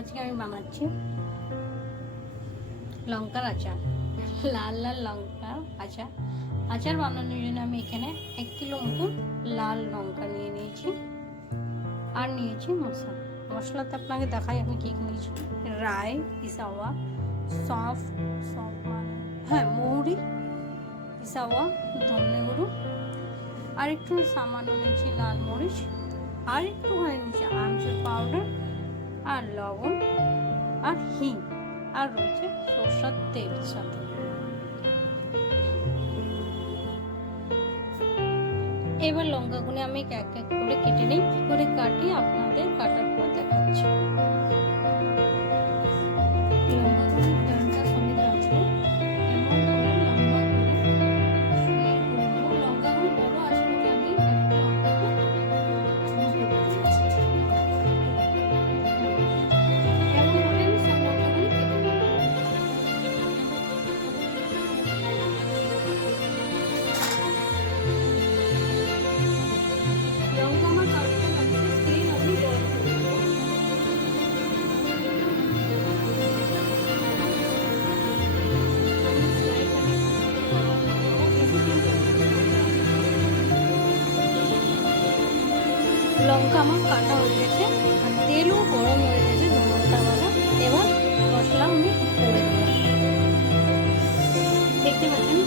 আজকে আমি বানাচ্ছি লঙ্কার আচার, লাল লাল লঙ্কা আচার। আচার বানানোর জন্য আমি এখানে 1 কিলো মতন লাল লঙ্কা নিয়ে নিয়েছি আর নিয়েছি মশলা। মশলাতে আপনাকে দেখাই আমি কী নিয়েছি। রাই পিসাওয়া, সফ মানে মৌরি পিসাওয়া, ধনে গুঁড়ো, আর একটু সামান্য নিয়েছি লাল মরিচ, আর একটুখানি নিয়েছি আমচুর পাউডার, আর লবণ, আর হিং, আর রয়েছে সরষের তেল সাথে। এবার লঙ্কাগুলো আমি এক এক করে কেটে নিই। কী করে কাটি আপনাদের কাটার পর দেখাচ্ছি। লঙ্কা আমার কাটা হয়ে গেছে আর তেলও গরম হয়ে গেছে লঙ্কাওয়ালা। এবার মশলা আমি করে দিলাম। দেখতে পাচ্ছেন